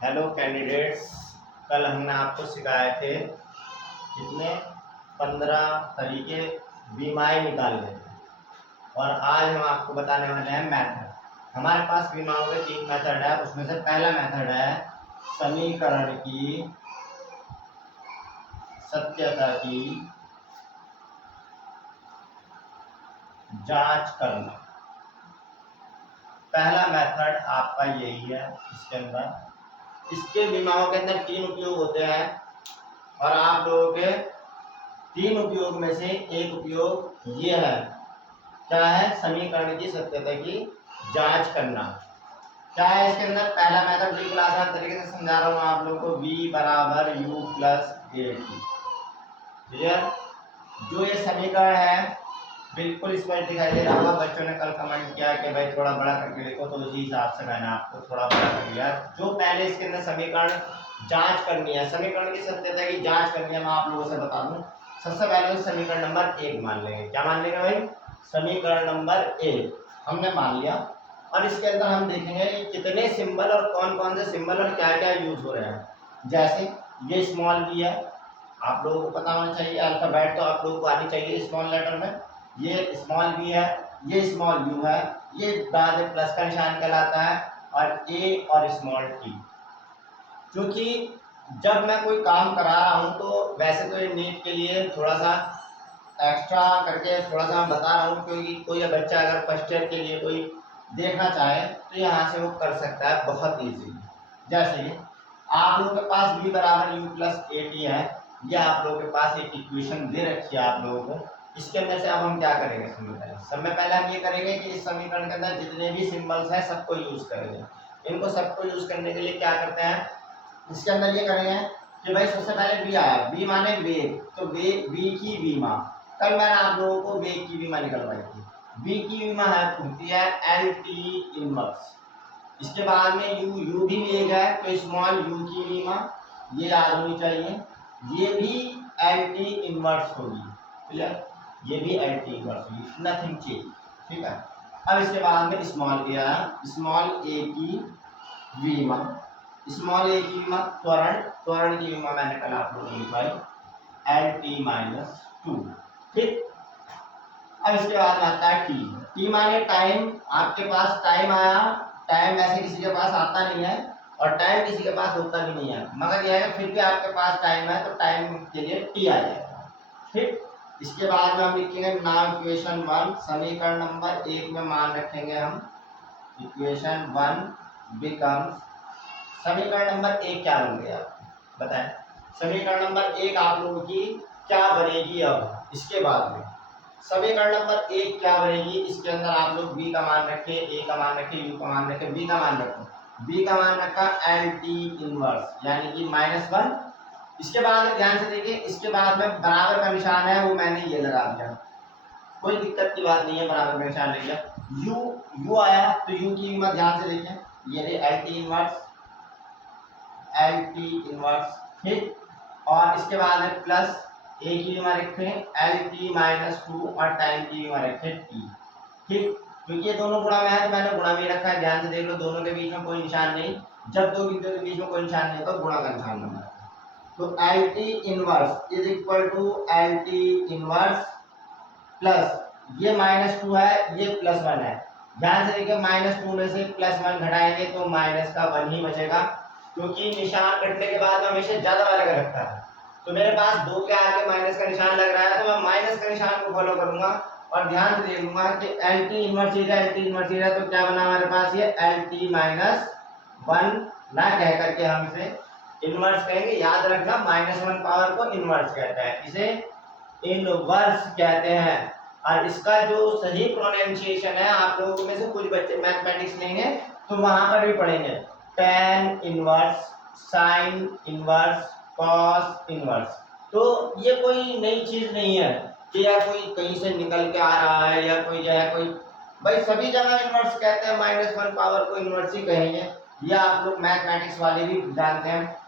Hello candidates, कल हमने आपको सिखाए थे कितने 15 तरीके बीमाएँ निकालने के। और आज हम आपको बताने वाले हैं मेथड। हमारे पास बीमाओं के 3 मेथड है। उसमें से पहला मेथड है समीकरण की सत्यता की जांच करना। पहला मेथड आपका यही है। इसके बीमाओं के अंदर 3 उपयोग होते हैं और आप लोगों के 3 उपयोग में से एक उपयोग ये है। क्या है? समीकरण की सत्यता की जांच करना। क्या है इसके अंदर? पहला मेथड बिल्कुल आसान तरीके से समझा रहा हूँ आप लोगों को। v बराबर u plus A T. Clear? जो ये समीकरण है बिल्कुल स्पष्ट दिखाई दे रहा होगा। बच्चों ने कल कमेंट किया कि भाई थोड़ा बड़ा करके लिखो, तो उसी हिसाब से मैंने आपको थोड़ा बड़ा कर दिया। जो पहले इसके अंदर समीकरण जांच करनी है, समीकरण की सत्यता की जांच करनी है, मैं आप लोगों से बता दूं। सबसे पहले तो समीकरण नंबर 1 मान लेंगे। क्या मान लेंगे भाई? समीकरण नंबर 1 हमने मान लिया। और इसके अंदर हम देखेंगे कितने सिंबल और कौन कौन से सिंबल और क्या क्या यूज हो रहे हैं। जैसे ये स्मॉल बी है, आप लोगों को पता होना चाहिए। अल्फाबेट तो आप लोगों को आनी चाहिए स्मॉल लेटर में। ये स्मॉल बी है, ये स्मॉल यू है, ये बाद में प्लस का निशान कहलाता है, और ए और स्मॉल टी। क्योंकि जब मैं कोई काम करा रहा हूँ तो वैसे तो ये नीट के लिए थोड़ा सा एक्स्ट्रा करके थोड़ा सा बता रहा हूँ, क्योंकि कोई बच्चा अगर फर्स्ट ईयर के लिए कोई देखना चाहे तो यहाँ से वो कर सकता है बहुत ईजी। जैसे कि आप लोगों के पास b बराबर u प्लस ए टी है। ये आप लोगों के पास एक इक्वेशन दे रखी है आप लोगों को। इसके अंदर से अब हम क्या करेंगे? सबसे पहले हम ये करेंगे कि इस समीकरण के अंदर जितने भी सिंबल्स हैं सबको यूज करेंगे। इनको सबको यूज करने के लिए क्या करते हैं, इसके अंदर ये करेंगे कि भाई सबसे पहले बी आया। बी माने वेग, तो बी की बीमा। कल मैंने आप लोगों को वेग की बीमा निकलवाई थी। बी की बीमा होती है एल टी इनवर्स। इसके बाद में यू भी वेग है, तो स्मॉल यू की बीमा ये याद होनी चाहिए। ये भी एल टी इनवर्स होगी। क्लियर? ये भी एल टी इनवर्स होगी, नथिंग चेंज। ठीक है। अब इसके बाद में स्मॉल ए आया। स्मॉल ए की बीमा, स्मॉल ए की बीमा त्वरण, त्वरण की बीमा मैंने कल आप लोगों को लिखवाई एल टी माइनस टू। ठीक। अब इसके बाद में आता है टी। टी माने टाइम। आपके पास टाइम आया। टाइम ऐसे किसी के पास आता नहीं है और टाइम किसी के पास होता भी नहीं है, मगर यह है फिर भी आपके पास टाइम है तो टाइम के लिए टी आ जाएगा। ठीक। इसके बाद में हम लिखेंगे नाउ इक्वेशन 1। समीकरण नंबर 1 में मान रखेंगे हम इक्वेशन 1 बिकम्स। समीकरण नंबर 1 क्या बन गया बताएं? समीकरण नंबर 1 आप लोगों की क्या बनेगी? अब इसके बाद में समीकरण नंबर 1 क्या बनेगी? इसके अंदर आप लोग b का मान रखें, a का मान रखें, u का मान रखें, b का मान रखें। b का मान रखा एल टी इनवर्स यानी कि -1। इसके बाद में ध्यान से देखिए, इसके बाद में बराबर का निशान है वो मैंने ये लगा दिया। कोई दिक्कत की बात नहीं है, बराबर का निशान ले लिया। u आया तो u की कीमत ध्यान से देखें, ये रही L T inverse, L T inverse. ठीक। और इसके बाद में प्लस ए की बीमा रखें एल टी माइनस टू और टाइम की बीमा रखें टी। ठीक। क्योंकि ये दोनों गुणा में है तो मैंने गुणा में रखा है। ध्यान से देख लो, दोनों के बीच में कोई निशान नहीं। जब दो बिंदुओं के बीच में कोई निशान नहीं होता गुणा का निशान बनता है। तो L T inverse is equal to L T inverse plus ये -2 है, ये +1 है। ध्यान से देखिए, -2 में से +1 घटाएंगे तो -1 ही बचेगा, क्योंकि निशान घटने के बाद हमेशा ज्यादा वाले का लगता है। तो मेरे पास 2 के आगे माइनस का निशान लग रहा है तो मैं माइनस का निशान को फॉलो करूंगा और ध्यान से देख लूंगा कि एल टी इनवर्स है तो क्या बना हमारे पास? ये एल टी -1 ना कह करके हम इसे इनवर्स कहेंगे। याद रखना, -1 पावर को इनवर्स कहते हैं, इसे इनवर्स कहते हैं। और इसका जो सही प्रोनाउंसिएशन है, आप लोगों में से कुछ बच्चे मैथमेटिक्स लेंगे तो वहां पर भी पढ़ेंगे tan inverse, sin inverse, cos inverse. तो ये कोई नई चीज नहीं है कि या कोई कहीं से निकल के आ रहा है या कोई जो है कोई, भाई सभी जगह इनवर्स कहते हैं। -1 पावर को इनवर्स ही कहेंगे, ये आप लोग मैथमेटिक्स वाले भी जानते हैं।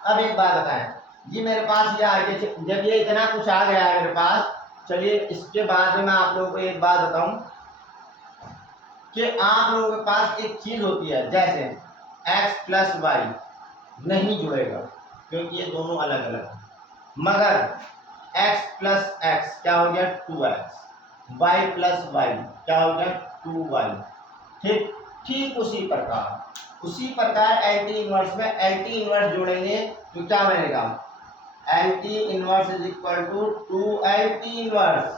अब एक बात बताएं, ये मेरे पास ये आगे जब ये इतना कुछ आ गया है मेरे पास, चलिए इसके बाद में मैं आप लोगों को एक बात बताऊं कि आप लोगों के पास एक चीज होती है जैसे x + y। नहीं जुड़ेगा क्योंकि ये दोनों अलग अलग हैं। मगर x प्लस एक्स क्या हो गया 2x, y प्लस वाई क्या हो गया 2y। ठीक ठीक उसी प्रकार एल टी इनवर्स में एल टी इनवर्स जोड़ेंगे तो क्या बनेगा, L T inverse is equal to 2LT inverse.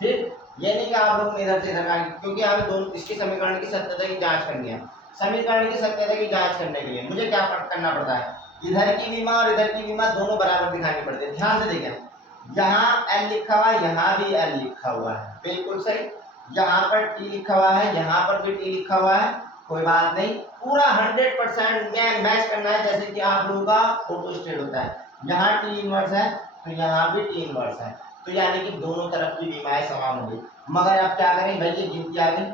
ठीक, ये नहीं कि आप लोग इधर से इधर आएंगे, क्योंकि हमें दोनों इसके समीकरण की सत्यता की जांच करनी है। समीकरण की सत्यता की जांच करने के लिए मुझे क्या करना पड़ता है, इधर की विमा और इधर की विमा दोनों बराबर दिखानी पड़ती है। ध्यान से देखें, यहाँ एल लिखा हुआ है, यहाँ भी एल लिखा हुआ है, बिल्कुल सही। यहाँ पर टी लिखा हुआ है, यहाँ पर भी टी लिखा हुआ है, कोई बात नहीं, पूरा 100% मैच करना है, जैसे कि आप लोगों का फोटो स्टेट होता है। यहाँ टी इनवर्स है तो यहाँ भी टी इनवर्स है, तो यानी कि दोनों तरफ की विमाएं समान होंगी। मगर आप क्या करें भाई, ये गिनती आ गई,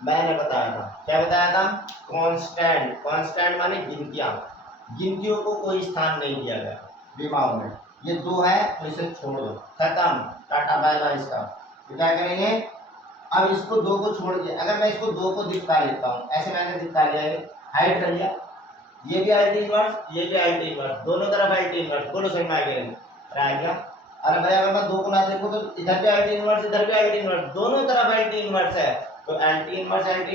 मैंने बताया था, क्या बताया था, कांस्टेंट। कांस्टेंट माने गिनतियां, गिनतियों को कोई स्थान नहीं दिया गया विमाओं में। ये 2 है तो इसे छोड़ दो, खत्म, टाटा बाय बाय इसका। तो क्या करेंगे, अब इसको 2 को छोड़ दिया, अगर मैं इसको 2 को दिखा लेता हूँ, ऐसे मैंने दिखा लिया है, हाइड कर लिया, ये भी एल टी इनवर्स, ये भी एल टी इनवर्स, दोनों तरफ एल टी इनवर्स, बोलो सही में आ गया। अरे भाई अगर मैं 2 को ना देखूं तो इधर भी एल टी इनवर्स, इधर भी एल टी इनवर्स, दोनों तरफ एल टी इनवर्स है, तो एल टी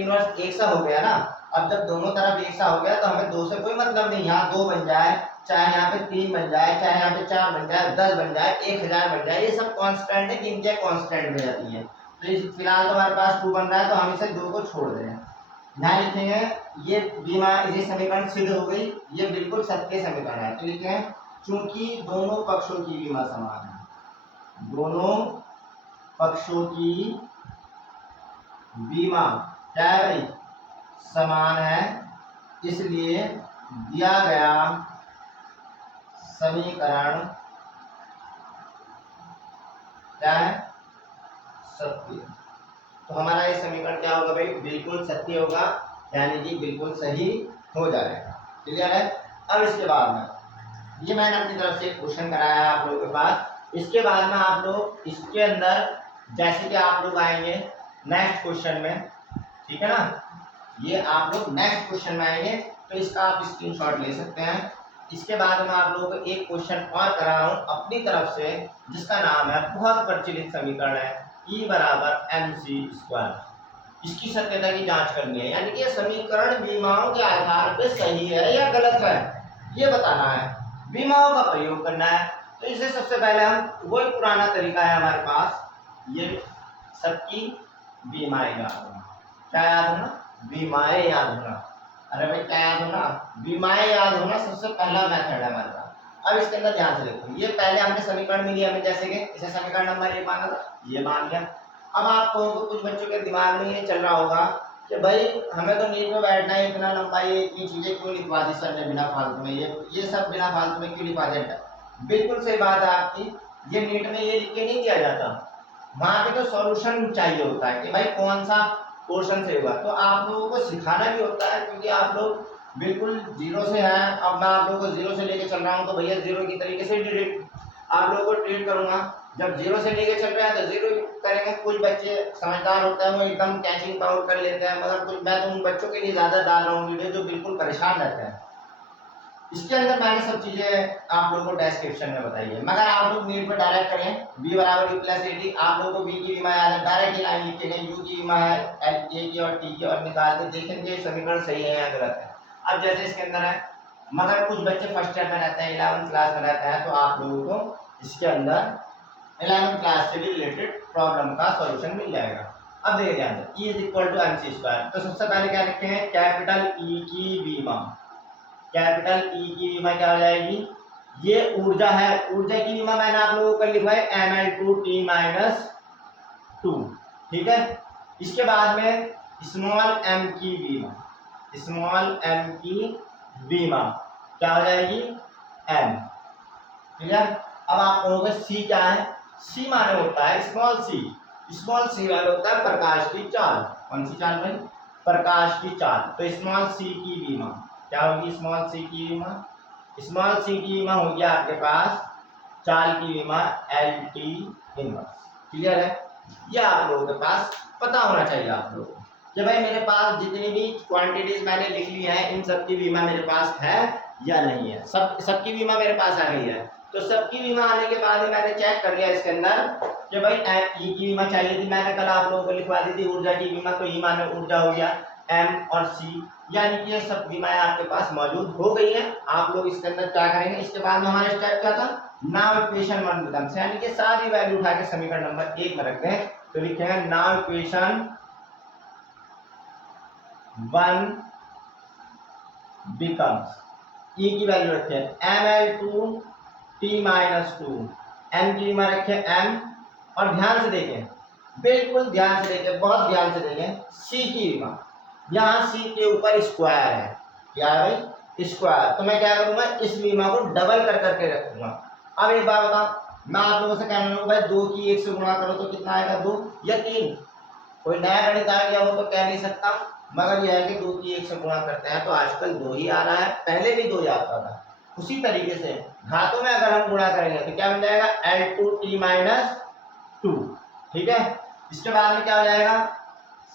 इनवर्स एक सा हो गया ना। अब जब दोनों तरफ एक सा हो गया तो हमें 2 से कोई मतलब नहीं, यहाँ 2 बन जाए, चाहे यहाँ पे 3 बन जाए, चाहे यहाँ पे 4 बन जाए, 10 बन जाए, 1000 बन जाए, ये सब कांस्टेंट है, गिनतियां कांस्टेंट हो जाती है। तो फिलहाल तो हमारे पास 2 बन रहा है, तो हम इसे 2 को छोड़ दें। यहाँ लिखेंगे ये बीमा, ये समीकरण सिद्ध हो गई, ये बिल्कुल सत्य समीकरण है, तो लिखेंगे चूंकि दोनों पक्षों की बीमा समान है, दोनों पक्षों की बीमा क्या है भाई, समान है, इसलिए दिया गया समीकरण क्या है, सत्य। तो हमारा ये समीकरण क्या होगा भाई, बिल्कुल सत्य होगा, यानी कि बिल्कुल सही हो जाएगा। क्लियर है। अब इसके बाद में ये मैंने अपनी तरफ से एक क्वेश्चन कराया है आप लोगों के पास, इसके बाद में आप लोग इसके अंदर जैसे कि आप लोग आएंगे नेक्स्ट क्वेश्चन में, ठीक है ना, ये आप लोग नेक्स्ट क्वेश्चन में आएंगे तो इसका आप स्क्रीनशॉट ले सकते हैं। इसके बाद में आप लोगों को एक क्वेश्चन और करा रहा हूँ अपनी तरफ से, जिसका नाम है, बहुत प्रचलित समीकरण है, E बराबर mc²। इसकी सत्यता की जांच करनी है, यानी कि ये समीकरण बीमाओं के आधार पे सही है या गलत है ये बताना है, बीमाओं का प्रयोग करना है। तो इसे सबसे पहले हम, वही पुराना तरीका है हमारे पास, ये सबकी बीमाएं याद होना, क्या याद होना, बीमाएं याद होना। अरे भाई क्या याद होना, बीमाएं याद होना सबसे पहला मेथड है हमारे पास। अब इसके अंदर ध्यान से देखो, ये पहले हमने समीकरण मिली हमें, जैसे कि इसे समीकरण नंबर 1 माना था, ये मान लिया। अब आपको कुछ बच्चों के दिमाग में ये चल रहा होगा कि भाई हमें तो नीट में बैठना है, इतना लंबा ये इतनी चीजें क्यों लिखवा दी सर ने बिना फालतू में, ये सब बिना फालतू में क्यों लिखवा दिया। बिल्कुल सही बात है आपकी, ये नीट में ये लिख के नहीं दिया जाता, वहां पे तो सॉल्यूशन चाहिए होता है कि भाई कौन सा क्वेश्चन से होगा, तो आप लोगों को सिखाना भी होता है, क्योंकि आप लोग बिल्कुल जीरो से हैं। अब मैं आप लोगों को जीरो से लेके चल रहा हूँ, तो भैया जीरो की तरीके से आप लोगों को ट्रीट करूंगा। जब जीरो से लेके चल रहे हैं तो जीरो करेंगे। कुछ बच्चे समझदार होते हैं, वो एकदम कैचिंग पाउट कर लेते हैं, मगर कुछ, मैं तो उन बच्चों के लिए ज्यादा डाल रहा हूँ वीडियो जो बिल्कुल परेशान रहते हैं। इसके अंदर मैंने सब चीजें आप लोगों को डिस्क्रिप्शन में बताई है, मगर आप लोग नीट पे डायरेक्ट करें, b बराबर u प्लस AD, आप लोगों को b की विमा याद है, डायरेक्ट लाइन लिख के u की विमा है a की और t की, और निकाल के देखेंगे समीकरण सही है या गलत है। अब जैसे इसके अंदर है, मगर कुछ बच्चे फर्स्ट ईयर में रहते हैं, 11th क्लास में रहते हैं, तो आप लोगों को इसके अंदर 11th क्लास से भी रिलेटेड प्रॉब्लम का सॉल्यूशन मिल जाएगा। अब देखिए ध्यान से, E = mc²। तो सबसे पहले क्या लिखते हैं, कैपिटल E की बीमा, कैपिटल E की बीमा क्या हो जाएगी, ये ऊर्जा है, ऊर्जा की बीमा मैंने आप लोगों को लिखा है Ml2T-2, ठीक है। इसके बाद में स्मॉल m की बीमा, स्मॉल m की बीमा क्या हो जाएगी, m, ठीक है। अब आप कहोगे C क्या है, C माने होता है स्मॉल c, स्मॉल c वाले होता है प्रकाश की चाल। कौन सी चाल भाई, प्रकाश की चाल। तो स्मॉल c की बीमा क्या होगी, स्मॉल c की बीमा, स्मॉल c की बीमा होगी आपके पास चाल की बीमा LT इनवर्स। क्लियर है, ये आप लोगों के पास पता होना चाहिए आप लोगों को। कि भाई मेरे पास जितनी भी क्वांटिटीज मैंने लिख ली है इन सबकी बीमा मेरे पास है या नहीं है। सबकी बीमा मेरे पास आ गई है। तो सबकी बीमा आने के बाद ही मैंने चेक कर लिया इसके अंदर कि भाई ई की बीमा चाहिए थी, मैंने कल आप लोगों को लिखवा दी थी ऊर्जा की बीमा, तो ई माने ऊर्जा हो गया, एम और सी, यानी कि ये सब बीमाएं आपके पास मौजूद हो गई है। आप लोग इसके अंदर क्या करेंगे, इसके बाद में हमारा स्टेप क्या था, नाउ इक्वेशन 1 बिकम्स, यानी कि सारी वैल्यू उठा के समीकरण नंबर 1 में रखते हैं। तो लिखेंगे नाउ इक्वेशन 1 बिकम्स, ई की वैल्यू रखे ml2 t-2, m की बीमा रखे m, और ध्यान से देखें, बिल्कुल ध्यान से देखें, बहुत ध्यान से देखें, c की बीमा, यहाँ c के ऊपर स्क्वायर है, क्या है भाई, स्क्वायर। तो मैं क्या करूंगा, इस बीमा को डबल कर करके रखूंगा। अब एक बात बताओ, मैं आप लोगों से कहने लूंगा भाई 2 की 1 से गुणा करो तो कितना आएगा, 2 या 3, कोई नया गणित आ गया हो तो कह नहीं सकता, मगर यह है कि 2 की 1 से गुणा करते हैं तो आजकल 2 ही आ रहा है, पहले भी 2 ही आता था। उसी तरीके से घातों में अगर हम गुणा करेंगे तो क्या बन जाएगा, L2t-2, ठीक है। इसके बाद में क्या हो जाएगा,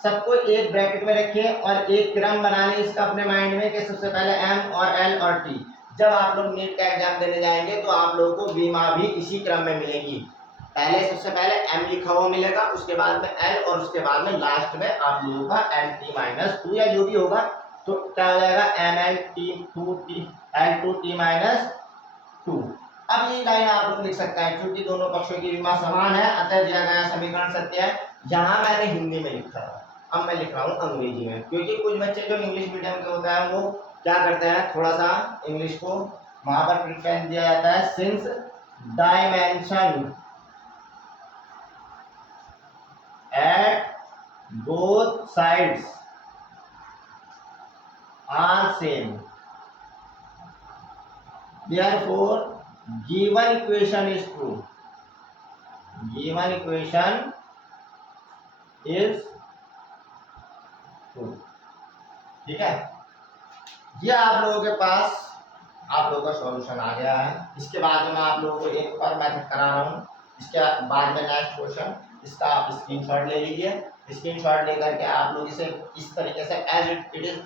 सबको एक ब्रैकेट में रखिए और एक क्रम बना लें इसका अपने माइंड में कि सबसे पहले m और l और t। जब आप लोग नीट का एग्जाम देने जाएंगे तो आप लोगों को बीमा भी इसी क्रम में मिलेगी, पहले सबसे पहले m लिखा हुआ मिलेगा, उसके बाद में l, और उसके बाद में लास्ट में आप लोगों का Lt-2 या जो भी होगा, तो क्या हो जाएगा L2t-2। अब ये लाइन आप लोग लिख सकते हैं, क्योंकि दोनों पक्षों की बीमा समान है अतः दिया गया समीकरण सत्य है। यहाँ मैंने हिंदी में लिखा है, अब मैं लिख रहा हूँ अंग्रेजी में, क्योंकि कुछ बच्चे जो इंग्लिश मीडियम के होता है वो क्या करते हैं, थोड़ा सा इंग्लिश को वहां पर प्रेफरेंस दिया जाता है। Since dimension at both sides are same, therefore given equation is true, given equation is true, ठीक है। ये आप लोगों के पास आप लोगों का सॉल्यूशन आ गया है। इसके बाद में मैं आप लोगों को एक और मेथड करा रहा हूँ, इसके बाद में नेक्स्ट क्वेश्चन, इसका आप स्क्रीनशॉट ले लीजिए। स्क्रीनशॉट लेकर के आप लोग इसे इस तरीके से एज इट इज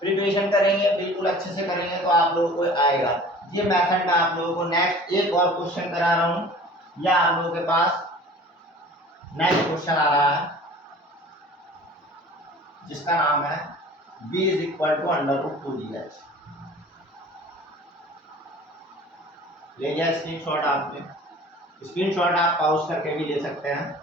प्रिपरेशन करेंगे, बिल्कुल अच्छे से करेंगे तो आप लोगों को आएगा। ये मेथड मैं आप लोगों को नेक्स्ट एक और क्वेश्चन करा रहा हूँ, या आप लोगों के पास नेक्स्ट क्वेश्चन आ रहा है जिसका नाम है b = √2gh। ले लिया स्क्रीनशॉट, आपने स्क्रीनशॉट आप पॉज करके भी ले सकते हैं।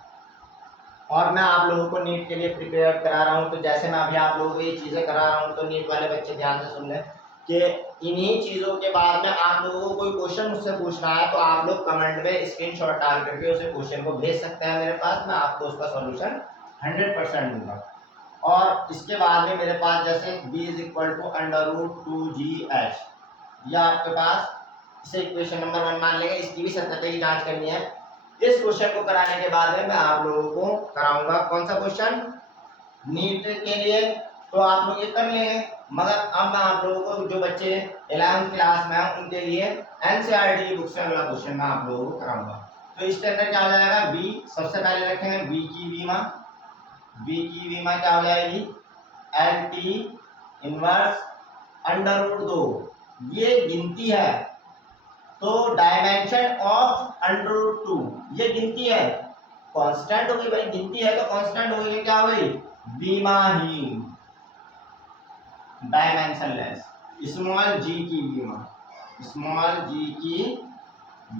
और मैं आप लोगों को नीट के लिए प्रिपेयर करा रहा हूं, तो जैसे मैं अभी आप लोगों को ये चीजें करा रहा हूं तो नीट वाले बच्चे ध्यान से सुन लें कि इन्हीं चीजों के बाद में आप लोगों को कोई क्वेश्चन मुझसे पूछना है तो आप लोग कमेंट में स्क्रीनशॉट डाल करके उसे क्वेश्चन को भेज सकते हैं मेरे पास, मैं आपको उसका सॉल्यूशन 100% दूंगा। और इसके बाद में मेरे पास जैसे b = √2gh, या आपके पास इसे इक्वेशन नंबर 1 मान लेंगे, इसकी भी सत्यता की जांच करनी है। इस क्वेश्चन को कराने के बाद में मैं आप लोगों को कराऊंगा कौन सा क्वेश्चन नीट के लिए, तो आप लोग ये कर लेंगे। मगर अब मैं आप लोगों को जो बच्चे 11th क्लास में हैं उनके लिए एनसीईआरटी की बुक से अगला क्वेश्चन मैं आप लोगों को कराऊंगा। तो इसके अंदर क्या हो जाएगा, बी सबसे पहले रखेंगे बी की बीमा क्या हो जाएगी, LT इनवर्स √2, ये गिनती है तो डायमेंशन ऑफ √2, ये गिनती है, कांस्टेंट हो गई भाई, गिनती है तो कांस्टेंट हो गई, क्या हो गई, बीमाहीन, डायमेंशनलेस। स्मॉल जी की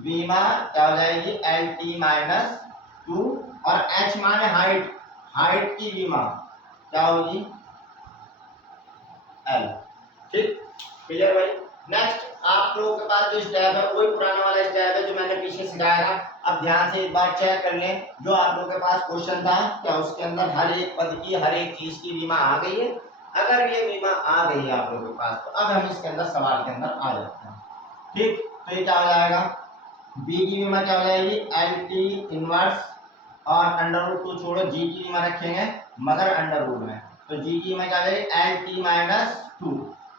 बीमा क्या हो जाएगी, LT-2, और H माने हाइट की बीमा क्या होगी, L। ठीक, क्लियर भाई। नेक्स्ट आप लोगों के पास जो स्टेप है वही पुराना वाला स्टेप है जो मैंने पीछे सिखाया था। अब ध्यान से एक बार चेक कर लें, जो आप लोगों के पास क्वेश्चन था क्या उसके अंदर हर एक पद की हर एक चीज की बीमा आ गई है। अगर ये बीमा आ गई है आप लोगों के पास तो अब हम इसके अंदर सवाल के अंदर आ जाते हैं। ठीक, तो ये क्या हो जाएगा, बी की बीमा क्या हो जाएगी, LT इनवर्स, और √2 छोड़ो, जी की बीमा रखेंगे मगर अंडर में, तो जी की बीमा क्या हो जाएगी, LT-2।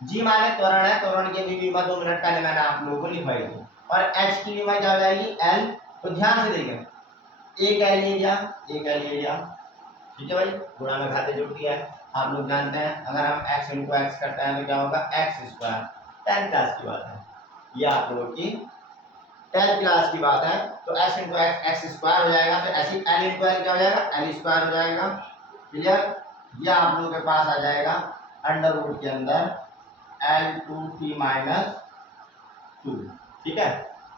जी माने त्वरण है, त्वरण की भी बीमा 2 मिनट पहले मैंने आप लोगों को लिखवाई थी। और H की बीमा क्या हो जाएगी, L। तो ध्यान से देखें, एक L ले लिया, ठीक है भाई, गुणा में घाते जुड़ गया है। आप लोग जानते हैं अगर हम x इंटू एक्स करते हैं तो क्या होगा एक्स स्क्वायर। 10th क्लास की बात है, ये आप लोगों की 10th क्लास की बात है। तो x into x x square हो जाएगा, तो ऐसे l इंटू एल क्या हो जाएगा एल स्क्वायर हो जाएगा। क्लियर, ये आप लोगों के पास आ जाएगा अंडर रूट के अंदर L2t माइनस 2। ठीक है,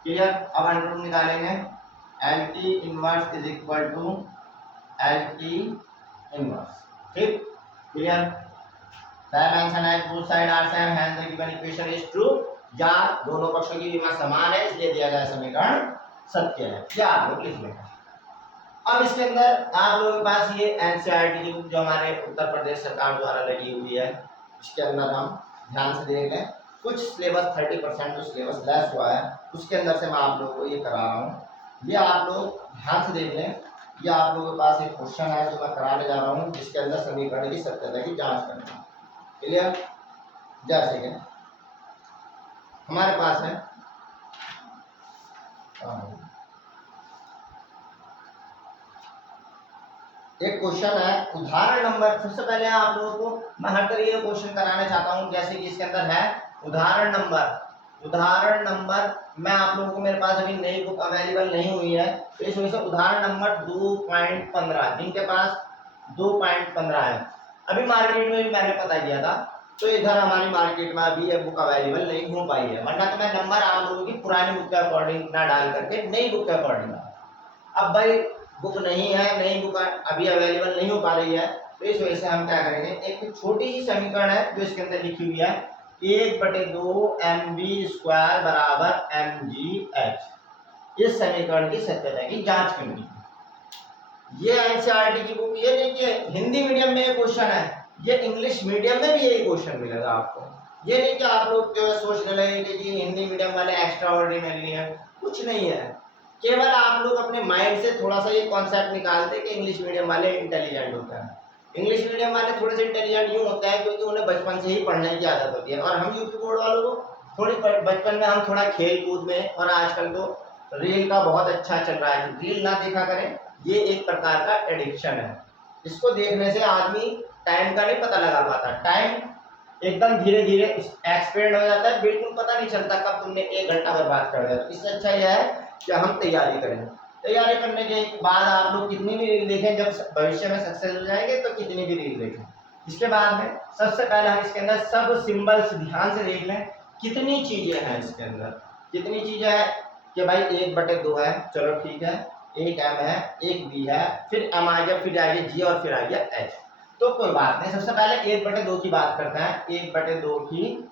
क्लियर। अब अंडर रूट निकालेंगे, LT inverse is equal to LT inverse. ठीक, क्लियर। डायमेंशन है both side are same, hence the given equation is true, या दोनों पक्षों की विमा समान है इसलिए दिया गया समीकरण सत्य है। क्या आप लोग लिख लेंगे। अब इसके अंदर आप लोगों के पास ये एनसीईआरटी की बुक जो हमारे उत्तर प्रदेश सरकार द्वारा लगी हुई है, इसके अंदर हम ध्यान से देख लें। कुछ सिलेबस 30% जो सिलेबस लेस हुआ है उसके अंदर से मैं आप लोगों को ये करा रहा हूँ। ये आप लोग ध्यान से देख लें। ये आप लोगों के पास एक क्वेश्चन है जो मैं कराने जा रहा हूँ, जिसके अंदर समीकरण की सत्यता की जांच करना है। क्लियर, जैसे कि हमारे पास है एक क्वेश्चन है उदाहरण नंबर। सबसे पहले आप लोगों को मैं हर तरीके का क्वेश्चन कराना चाहता हूं, जैसे कि इसके अंदर है उदाहरण नंबर मैं आप लोगों को, मेरे पास अभी नई बुक अवेलेबल नहीं हुई है तो इस वजह से उदाहरण नंबर 2.15 जिनके पास 2.15 है, अभी मार्केट में भी मैंने पता किया था तो इधर हमारी मार्केट में अभी ये बुक अवेलेबल नहीं हो पाई है, वरना तो मैं नंबर आप लोगों की पुरानी बुक के अकॉर्डिंग ना डाल करके नई बुक के अकॉर्डिंग। अब भाई बुक नहीं है, नई बुक अभी अवेलेबल नहीं हो पा रही है तो इस वजह से हम क्या करेंगे, एक छोटी सी समीकरण है जो इसके अंदर लिखी हुई है 1/2 mv² बराबर mgh। इस समीकरण की सत्यता की जांच करनी है। ये एनसीईआरटी की बुक, ये देखिए हिंदी मीडियम में ये क्वेश्चन है, ये इंग्लिश मीडियम में भी यही क्वेश्चन मिलेगा आपको। ये नहीं कि आप लोग जो है सोचने लगे कि जी हिंदी मीडियम वाले एक्स्ट्रा ऑर्डिनरी है, कुछ नहीं है। केवल आप लोग अपने माइंड से थोड़ा सा ये कॉन्सेप्ट निकालते कि इंग्लिश मीडियम वाले इंटेलिजेंट होते हैं। इंग्लिश मीडियम वाले थोड़े से इंटेलिजेंट यूं होते हैं क्योंकि उन्हें बचपन से ही पढ़ने की आदत होती है, और हम यूपी बोर्ड वालों को थोड़ी बचपन में हम थोड़ा खेल कूद में, और आजकल तो रील का बहुत अच्छा चल रहा है, रील ना देखा करें, ये एक प्रकार का एडिक्शन है। इसको देखने से आदमी टाइम का नहीं पता लगा पाता, टाइम एकदम धीरे धीरे एक्सपेंड हो जाता है, बिल्कुल पता नहीं चलता कब तुमने 1 घंटा बर्बाद कर दिया। तो इससे अच्छा यह है कि हम तैयारी करें। तैयारी करने के बाद आप लोग कितनी भी रील देखें, जब भविष्य में सक्सेस हो जाएंगे तो कितनी भी रील देखें। इसके बाद में सबसे पहले हम इसके अंदर सब सिंबल्स ध्यान से देख लें, कितनी चीजें हैं इसके अंदर, कितनी चीजें हैं कि भाई 1/2 है, चलो ठीक है, एक m है, एक b है, फिर m आ गया, फिर आएगी g और फिर आ गया h, तो कोई बात नहीं। सबसे पहले 1/2 की बात करते हैं, 1/2 की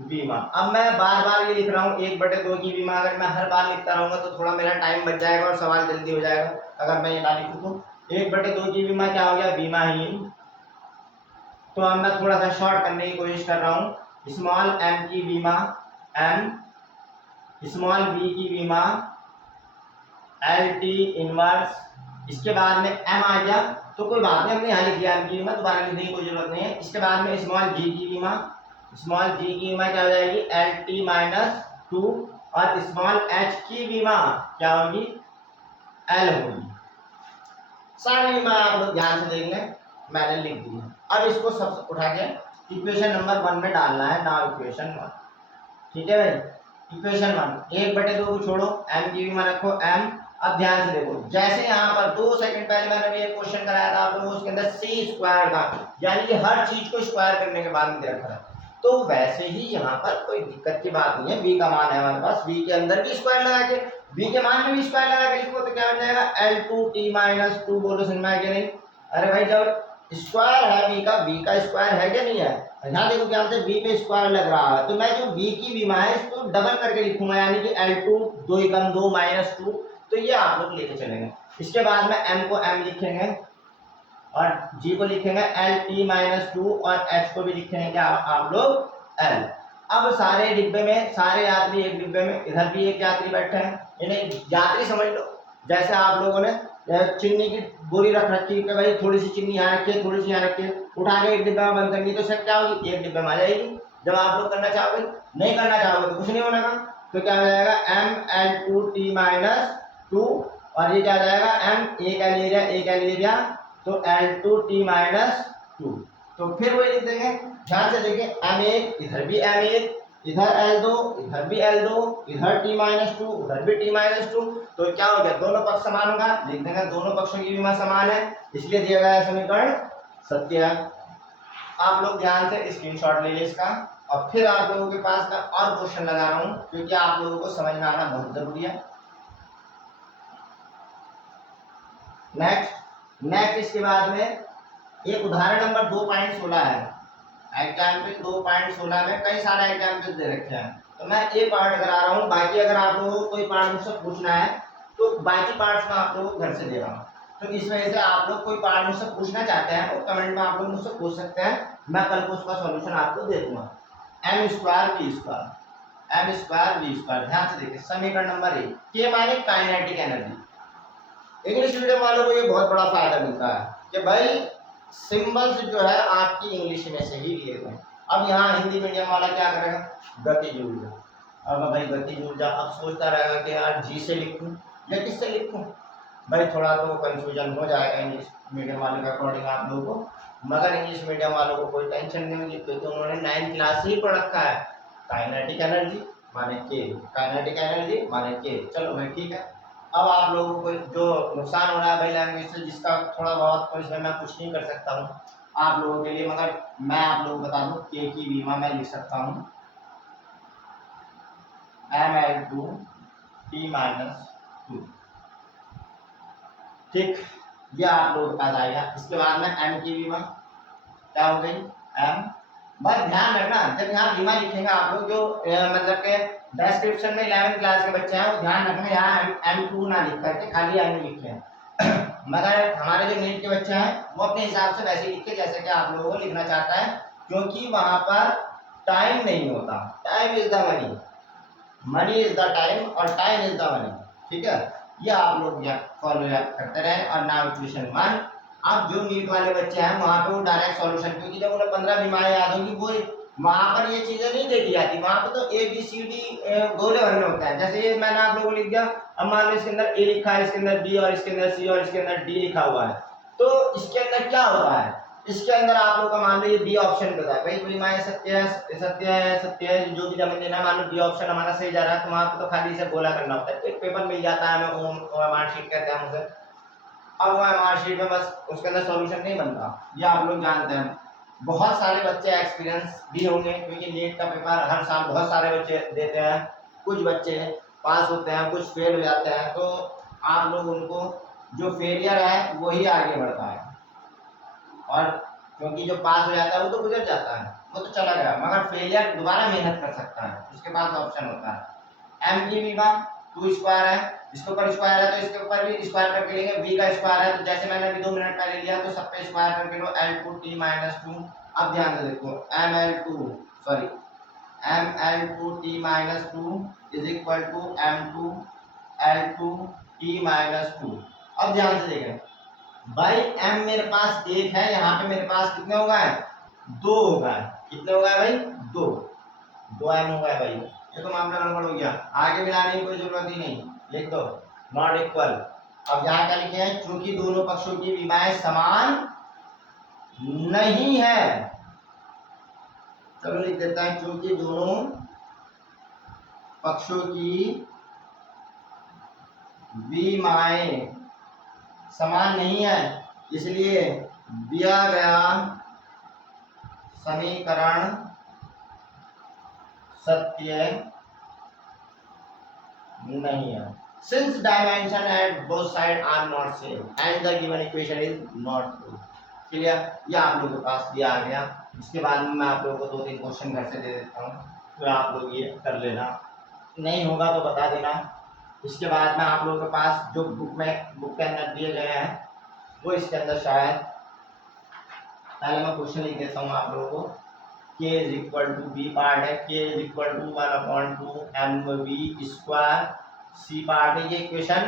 बीमा। अब मैं बार बार ये लिख रहा हूँ 1/2 की बीमा, अगर मैं हर बार लिखता रहूंगा तो थोड़ा मेरा टाइम बच जाएगा और सवाल जल्दी हो जाएगा। अगर मैं ये ना लिखूँ तो 1/2 की बीमा क्या हो गया, बीमाहीन। तो अब मैं थोड़ा सा शॉर्ट करने की कोशिश कर रहा हूँ, स्मॉल m की बीमा m, स्मॉल b की बीमा LT इनवर्स, इसके बाद में m आ गया तो कोई बात नहीं, हमने यहाँ लिख दिया m की बीमा, दोबारा लिखने की कोई जरूरत नहीं है। इसके बाद में स्मॉल g की बीमा, स्मॉल g की बीमा क्या हो जाएगी LT-2, और स्मॉल h की बीमा क्या होगी L होगी। सारी बीमा आप लोग ध्यान से देख लें, मैंने लिख दी है। अब इसको सब उठा के इक्वेशन नंबर 1 में डालना है, नाउ इक्वेशन 1। ठीक है भाई, इक्वेशन 1 1/2 को छोड़ो, m की बीमा रखो m। अब ध्यान से देखो, जैसे यहाँ पर 2 सेकंड पहले मैंने ये क्वेश्चन कराया था आप लोगों को, उसके अंदर c² था, यानी कि हर चीज को स्क्वायर करने के बाद में दे रखा है, तो वैसे ही यहाँ पर कोई दिक्कत की बात नहीं है। v का मान है हमारे पास, v के अंदर भी स्क्वायर लगा के, v के मान में भी स्क्वायर लगा के लिखो तो क्या बन जाएगा L2t-2। बोलो समझ में आया कि नहीं? अरे भाई जब स्क्वायर है v का स्क्वायर है क्या नहीं है, यहाँ देखो क्या v पे स्क्वायर लग रहा है, तो मैं जो v की बीमा है इसको डबल करके लिखूंगा, यानी कि L2 2 × 2 -2, तो ये आप लोग लेके चलेंगे। इसके बाद में m को m लिखेंगे और g को लिखेंगे LT-2 और h को भी लिखेंगे क्या आप लोग l। अब सारे डिब्बे में, सारे यात्री एक डिब्बे में, इधर भी एक यात्री बैठे हैं, यानी यात्री समझ लो जैसे आप लोगों ने चीनी की बोरी रख रखी है कि भाई थोड़ी सी चीनी यहाँ रखिए, थोड़ी सी यहाँ रखिए, उठा के एक डिब्बे में बंद करनी, तो सब क्या होगी, एक डिब्बे में आ जाएगी। जब आप लोग करना चाहोगे, नहीं करना चाहोगे तो कुछ नहीं होने का, तो क्या हो जाएगा ML2t-2, और ये क्या हो जाएगा m, एक L एरिया, तो L2t-2, तो फिर वही लिख देंगे। ध्यान से देखिए, m1 इधर भी m1, इधर l2, इधर भी l2, इधर t-2, उधर भी t-2, तो क्या हो गया, दोनों पक्ष समान होगा, लिख देंगे दोनों पक्षों की विमा समान है, इसलिए दिया गया समीकरण सत्य है। आप लोग ध्यान से स्क्रीनशॉट ले लीजिए इसका, और फिर आप लोगों के पास मैं और क्वेश्चन लगा रहा हूं क्योंकि आप लोगों को समझ में आना बहुत जरूरी है। नेक्स्ट इसके बाद में एक उदाहरण नंबर 2.16 है। एग्जाम्पल 2.16 में कई सारे एग्जाम्पल दे रखे हैं, तो मैं ये पार्ट करा रहा हूँ, बाकी अगर आप लोगों को कोई पार्ट मुझसे पूछना है तो बाकी पार्ट्स में आप लोगों को घर से दे रहा हूँ। तो इस वजह से आप लोग कोई पार्ट मुझसे पूछना चाहते हैं तो कमेंट में आप लोग मुझसे पूछ सकते हैं, मैं कल को उसका सॉल्यूशन आपको दे दूंगा। m स्क्वायर v स्क्वायर, ध्यान से देखिए समीकरण नंबर 1, के माने काइनेटिक एनर्जी। इंग्लिश मीडियम वालों को ये बहुत बड़ा फायदा मिलता है कि भाई सिंबल्स जो है आपकी इंग्लिश में से ही लिए गए। अब यहाँ हिंदी मीडियम वाला क्या करेगा, गतिज ऊर्जा, अब भाई गतिज ऊर्जा, अब सोचता रहेगा कि यार जी से लिखूं या किससे लिखूं, भाई थोड़ा तो कंफ्यूजन हो जाएगा इंग्लिश मीडियम वाले के अकॉर्डिंग आप लोगों को, मगर इंग्लिश मीडियम वालों को कोई टेंशन नहीं होगी क्योंकि उन्होंने 9th क्लास से ही पढ़ रखा है, काइनेटिक एनर्जी माने के, काइनेटिक एनर्जी माने के। चलो भाई ठीक है। अब आप लोगों को जो नुकसान हो रहा है भाई लैंग्वेज से, जिसका थोड़ा बहुत तो इसमें मैं कुछ नहीं कर सकता हूँ आप लोगों के लिए, मगर मैं आप लोगों को बता दूं के की बीमा मैं लिख सकता हूँ ml2 t-2, ठीक, ये आप लोगों के पास आएगा। इसके बाद में m की बीमा क्या हो गई, m, बस ध्यान रखना जब यहाँ बीमा लिखेंगे आप लोग, जो मतलब के डिस्क्रिप्शन में 11th क्लास के बच्चे हैं वो ध्यान रखना यहाँ m2 ना लिख करके खाली m लिखे मगर हमारे जो नीट के बच्चे हैं वो अपने हिसाब से वैसे लिखे जैसे कि आप लोगों को लिखना चाहता है, क्योंकि वहां पर टाइम नहीं होता, time is the money, money is the time और टाइम इज द मनी, ठीक है। ये आप लोग फॉलो करते रहे। और नाउ क्वेश्चन 1, अब जो नीट वाले बच्चे हैं वहां पे वो डायरेक्ट सॉल्यूशन, क्योंकि जब उन्हें 15 बीमाएं याद होगी वो वहां पर ये चीजें नहीं देखी जाती, वहां पर तो ए बी सी डी गोले भरने होते हैं। जैसे ये मैंने आप लोगों को लिख दिया, अब मान लो इसके अंदर ए लिखा है, इसके अंदर बी और इसके अंदर सी और इसके अंदर डी लिखा हुआ है, तो इसके अंदर क्या होता है, इसके अंदर आप लोग का मान लो ये बी ऑप्शन पे था, भाई बीमाएं सत्य है सत्य है सत्य है, जो भी जमीन देना, मान लो बी ऑप्शन हमारा सही जा रहा है तो वहां पे तो खाली इसे गोला करना होता है, तो एक पेपर मिल जाता है हमें, ओएमआर शीट कहते हैं उसे। अब ओएमआर शीट में बस उसके अंदर सॉल्यूशन नहीं बनता, ये आप लोग जानते हैं। बहुत सारे बच्चे एक्सपीरियंस भी होंगे क्योंकि नीट का पेपर हर साल बहुत सारे बच्चे देते हैं, कुछ बच्चे पास होते हैं कुछ फेल हो जाते हैं, तो आप लोग उनको, जो फेलियर है वही आगे बढ़ता है, और क्योंकि जो पास हो जाता है वो तो गुजर जाता है, वो तो चला गया, मगर फेलियर दोबारा मेहनत कर सकता है, उसके पास ऑप्शन होता है। एम की बीमा 2 स्क्वायर है, इसके ऊपर स्क्वायर है तो इसके ऊपर भी स्क्वायर करके लेंगे, बी का स्क्वायर है तो जैसे मैंने अभी 2 मिनट पहले लिया तो सब पे स्क्वायर करके लो, l2 t-2। अब ध्यान से देखो ml2 t-2 is equal to m2 l2 t-2। अब ध्यान से देखें भाई m मेरे पास 1 है, यहाँ पे मेरे पास कितने हो गए, 2 हो गए, कितने हो गए भाई, 2 m हो गए भाई, ये तो मामला गड़बड़ हो गया, आगे मिलाने की कोई जरूरत ही नहीं, लिख दो नॉट इक्वल। अब यहाँ क्या लिखे हैं, चूंकि दोनों पक्षों की विमाएं समान नहीं है, चलो लिख देता है, चूंकि दोनों पक्षों की विमाएं समान नहीं है, इसलिए दिया गया समीकरण सत्य नहीं है। Since dimension at both sides are not same and the given equation is not true, clear, ये आप लोगों के पास दिया आ गया। इसके बाद में मैं आप लोगों को 2-3 क्वेश्चन घर से दे देता हूँ, तो आप लोग ये कर लेना, नहीं होगा तो बता देना। इसके बाद में आप लोगों के पास जो बुक के अंदर दिए गए हैं वो इसके अंदर शायद, पहले मैं क्वेश्चन लिख देता हूँ आप लोगों को, k is equal to b part है, k is equal to 1/2 mv square, c part है, ये इक्वेशन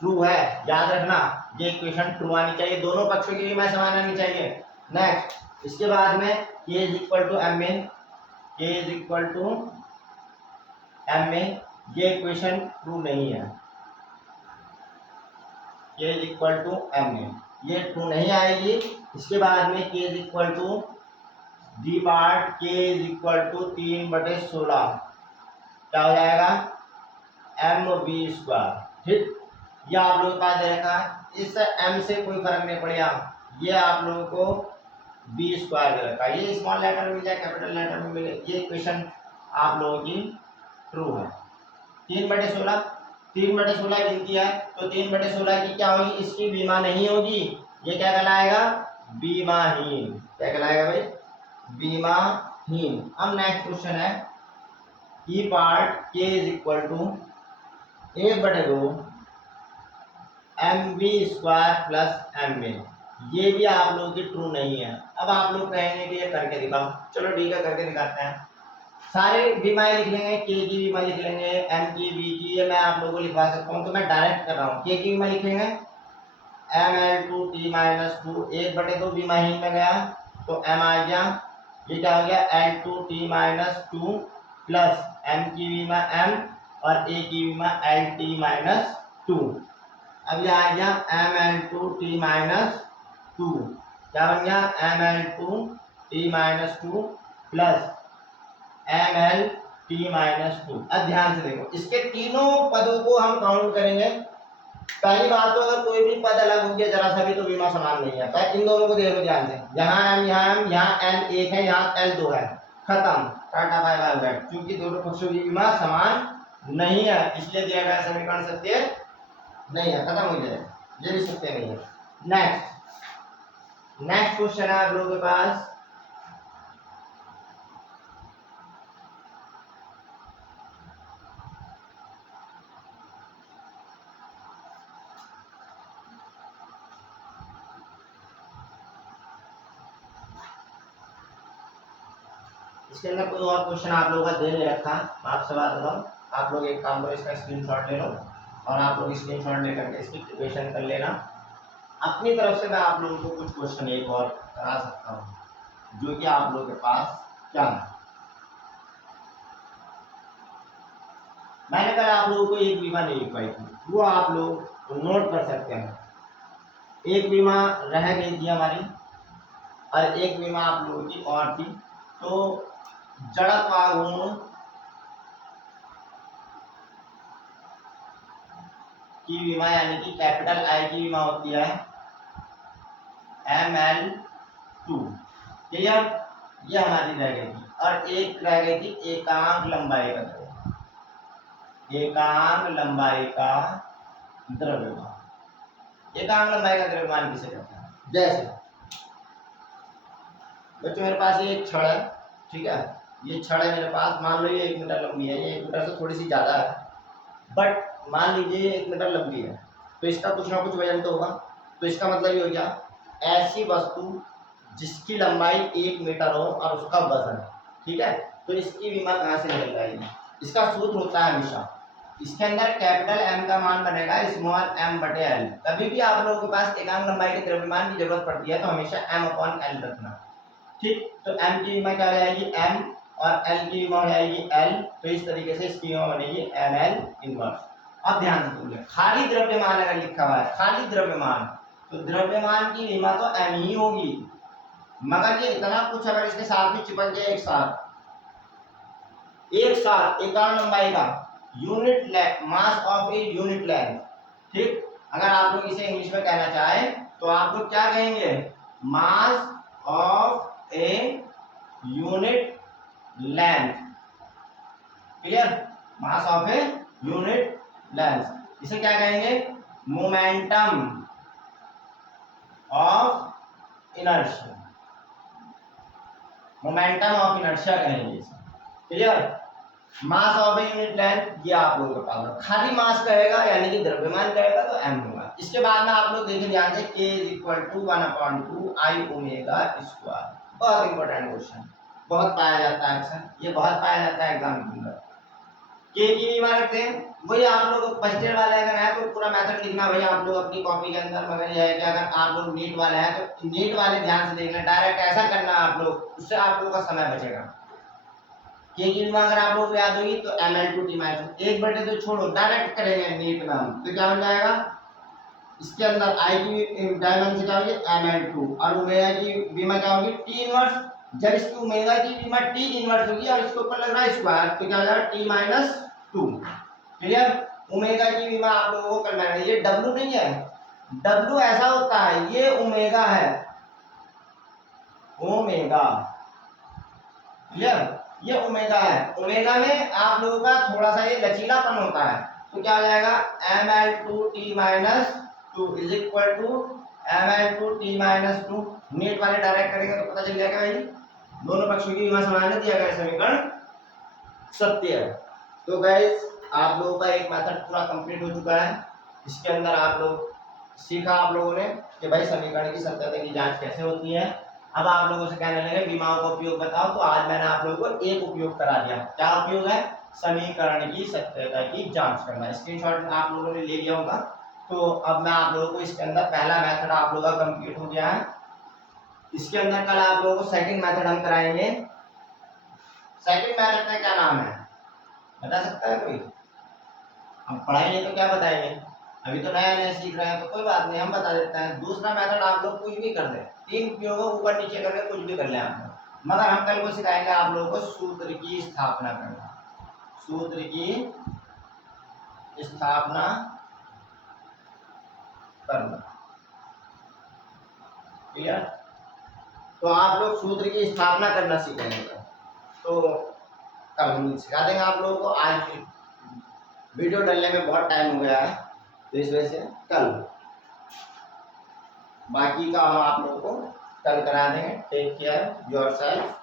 ट्रू है, याद रखना ये इक्वेशन ट्रू आनी चाहिए, दोनों पक्षों की विमा समान आनी चाहिए। नेक्स्ट इसके बाद में k is equal to m in, k is equal to m in, ये इक्वेशन ट्रू नहीं है, k is equal to m in, ये ट्रू नहीं आएगी। इसके बाद में k is equal to d part k is equal to 3/16 क्या हो जाएगा एम बी स्क्वायर। ठीक, ये आप लोगों के पास दे रखा है, इस एम से कोई फर्क नहीं पड़ेगा, ये आप लोगों को बी स्क्वायर दे रखा है, ये स्मॉल लेटर में मिले कैपिटल लेटर में मिले, ये इक्वेशन आप लोगों की ट्रू है। 3/16 3/16 गिनती है तो 3/16 की क्या होगी, इसकी बीमा नहीं होगी, ये क्या कहलाएगा बीमाहीन। क्या कहलाएगा भाई बीमाहीन। अब नेक्स्ट क्वेश्चन है e part k is equal to 1/2 m b square plus m a, ये भी आप लोगों की ट्रू नहीं है। अब आप लोग कहेंगे कि ये करके दिखाओ, चलो ठीक है करके दिखाते हैं। सारे बीमाएं लिख लेंगे, के की बीमा लिख लेंगे, एम की बी की, ये मैं आप लोगों को लिखवा सकता हूँ, तो मैं डायरेक्ट कर रहा हूँ। के की बीमा लिखेंगे ml2t-2, 1/2 बीमाहीन में गया तो m आ गया, ये क्या हो गया l2t-2 प्लस m की बीमा m और a की बीमा lt-2। अब ये आ गया ml2t-2, क्या बन गया ml2t-2 प्लस mlt-2। अब ध्यान से देखो, इसके तीनों पदों को हम काउंट करेंगे। पहली बात तो अगर कोई भी पद अलग हो गया जरा सा भी तो बीमा समान नहीं है। इन दोनों को देख लो ध्यान से, यहाँ m यहाँ m यहाँ l 1 है यहाँ l 2 है, खत्म, टाटा बाय बाय बाय। क्योंकि दोनों पक्षों की बीमा समान नहीं है इसलिए दिया गया समीकरण सत्य नहीं है, खत्म हो जाए, ये भी सत्य नहीं है। नेक्स्ट क्वेश्चन है आप लोगों के पास, इसके अंदर कोई और क्वेश्चन आप लोगों का दे नहीं रखा। आपसे बात बताऊं, आप लोग एक काम करो, इसका स्क्रीनशॉट ले लो और आप लोग स्क्रीनशॉट लेकर के इसकी प्रिपरेशन कर लेना। अपनी तरफ से मैं आप लोगों को कुछ क्वेश्चन एक और करा सकता हूं जो कि आप लोगों के पास क्या है। मैंने कहा आप लोगों को एक बीमा नहीं लिख पाई थी, वो आप लोग नोट कर सकते हैं। एक बीमा रह गई थी हमारी और एक बीमा आप लोगों की और थी, तो जड़त्वाघूर्ण की बीमा यानी कि कैपिटल आई की बीमा होती है ML2, क्लियर, ये हमारी रह गई थी। और एक रह गई थी एकांक लंबाई का द्रव्यमान, एकांक लंबाई का द्रव्यमान। एकांक लंबाई का द्रव्यमान किसे कहते हैं, जैसे बच्चों मेरे पास ये एक छड़ है, ठीक है, ये छड़ है मेरे पास, मान लो ये 1 मीटर लंबी है, ये 1 मीटर से थोड़ी सी ज्यादा है, बट मान लीजिए ये 1 मीटर लंबी है, तो इसका कुछ ना कुछ वजन तो होगा। तो इसका मतलब ये हो गया ऐसी वस्तु जिसकी लंबाई 1 मीटर हो और उसका वजन, ठीक है, तो इसकी बीमा कहाँ से निकल जाएगी। इसका सूत्र होता है हमेशा, इसके अंदर कैपिटल M का मान बनेगा स्मॉल m/l। कभी भी आप लोगों के पास एकांक लंबाई के द्रव्यमान की जरूरत पड़ती है तो हमेशा m/l रखना, ठीक। तो m की बीमा क्या हो जाएगी m और l की बीमा हो जाएगी l, तो इस तरीके से इसकी बीमा बनेगी ml इनवर्स। अब ध्यान से सुनिए, खाली द्रव्यमान अगर लिखा हुआ है, खाली द्रव्यमान, तो द्रव्यमान की बीमा तो m ही होगी, मगर ये इतना कुछ अगर इसके साथ भी चिपक जाए एक साथ एकांक लंबाई का unit length, mass of a unit length, ठीक। अगर आप लोग इसे इंग्लिश में कहना चाहें तो आप लोग क्या कहेंगे, mass of a unit length, clear, mass of a unit length. इसे क्या कहेंगे, momentum of inertia, momentum of inertia कहेंगे इसे, clear. Mass of a unit length ये आप लोगों के पास, खाली मास कहेगा यानी कि द्रव्यमान कहेगा तो m होगा। इसके बाद में आप लोग देखें ध्यान से, k = 1/2 I ओमेगा स्क्वायर, बहुत इंपॉर्टेंट क्वेश्चन, बहुत पाया जाता है अक्सर, ये बहुत पाया जाता है एग्जाम के अंदर। k की बीमा रखते हैं, वही आप लोग फर्स्ट ईयर वाले अगर है तो पूरा मेथड लिखना भाई आप लोग अपनी कॉपी के अंदर, मगर ये है कि अगर आप लोग नीट वाले हैं तो नीट वाले ध्यान से देखना, डायरेक्ट ऐसा करना आप लोग, उससे आप लोगों का समय बचेगा। k की बीमा अगर आप लोग को याद होगी तो ml2t-2, 1/2 छोड़ो, डायरेक्ट करेंगे नीट में हम, तो क्या बन जाएगा, इसके अंदर I की डायमेंशन क्या होगी ml2 और ओमेगा की बीमा क्या होगी t इनवर्स जब इसकी ओमेगा की बीमा टी इनवर्स होगी और इसके ऊपर लग रहा है स्क्वायर, तो क्या हो जाएगा T minus to. Clear. Omega की बीमा आप लोगों को करना है, ये डब्ल्यू नहीं है, डब्ल्यू ऐसा होता है, ये ओमेगा है, ओमेगा। क्लियर, ये ओमेगा है। ओमेगा में आप लोगों का थोड़ा सा ये लचीलापन होता है, तो क्या हो जाएगा m l two t minus two is equal to m l two t minus two. Net वाले डायरेक्ट करेंगे तो पता चल जाएगा भाई दोनों पक्षों की बीमा समान है, दिया गया समीकरण सत्य है। तो गाइस आप लोगों का एक मेथड पूरा कंप्लीट हो चुका है। इसके अंदर आप लोग सीखा आप लोगों ने कि भाई समीकरण की सत्यता की जांच कैसे होती है। अब आप लोगों से कहने लगे बीमाओं का उपयोग बताओ, तो आज मैंने आप लोगों को एक उपयोग करा दिया। क्या उपयोग है? समीकरण की सत्यता की जांच करना। स्क्रीनशॉट आप लोगों ने ले लिया होगा। तो अब मैं आप लोगों को इसके अंदर पहला मेथड आप लोगों का कंप्लीट हो गया है। इसके अंदर कल आप लोगों को सेकंड मेथड हम कराएंगे। सेकंड मेथड का क्या नाम है बता सकता है कोई? हम पढ़ाएंगे तो क्या बताएंगे, अभी तो नया नया सीख रहे हैं तो कोई बात नहीं, हम बता देते हैं। दूसरा मेथड आप लोग कुछ भी कर दे, तीन उपयोग ऊपर नीचे करके कुछ भी कर ले आप लोग, मगर हम कल को सिखाएंगे आप लोगों को सूत्र की स्थापना करना। सूत्र की स्थापना करना। क्लियर। तो आप लोग सूत्र की स्थापना करना सीखेंगे, तो कल हम सिखा देंगे आप लोगों को। आज वीडियो डालने में बहुत टाइम हो गया है, तो इस वजह से कल बाकी का हम आप लोगों को कल करा देंगे। Take care yourself.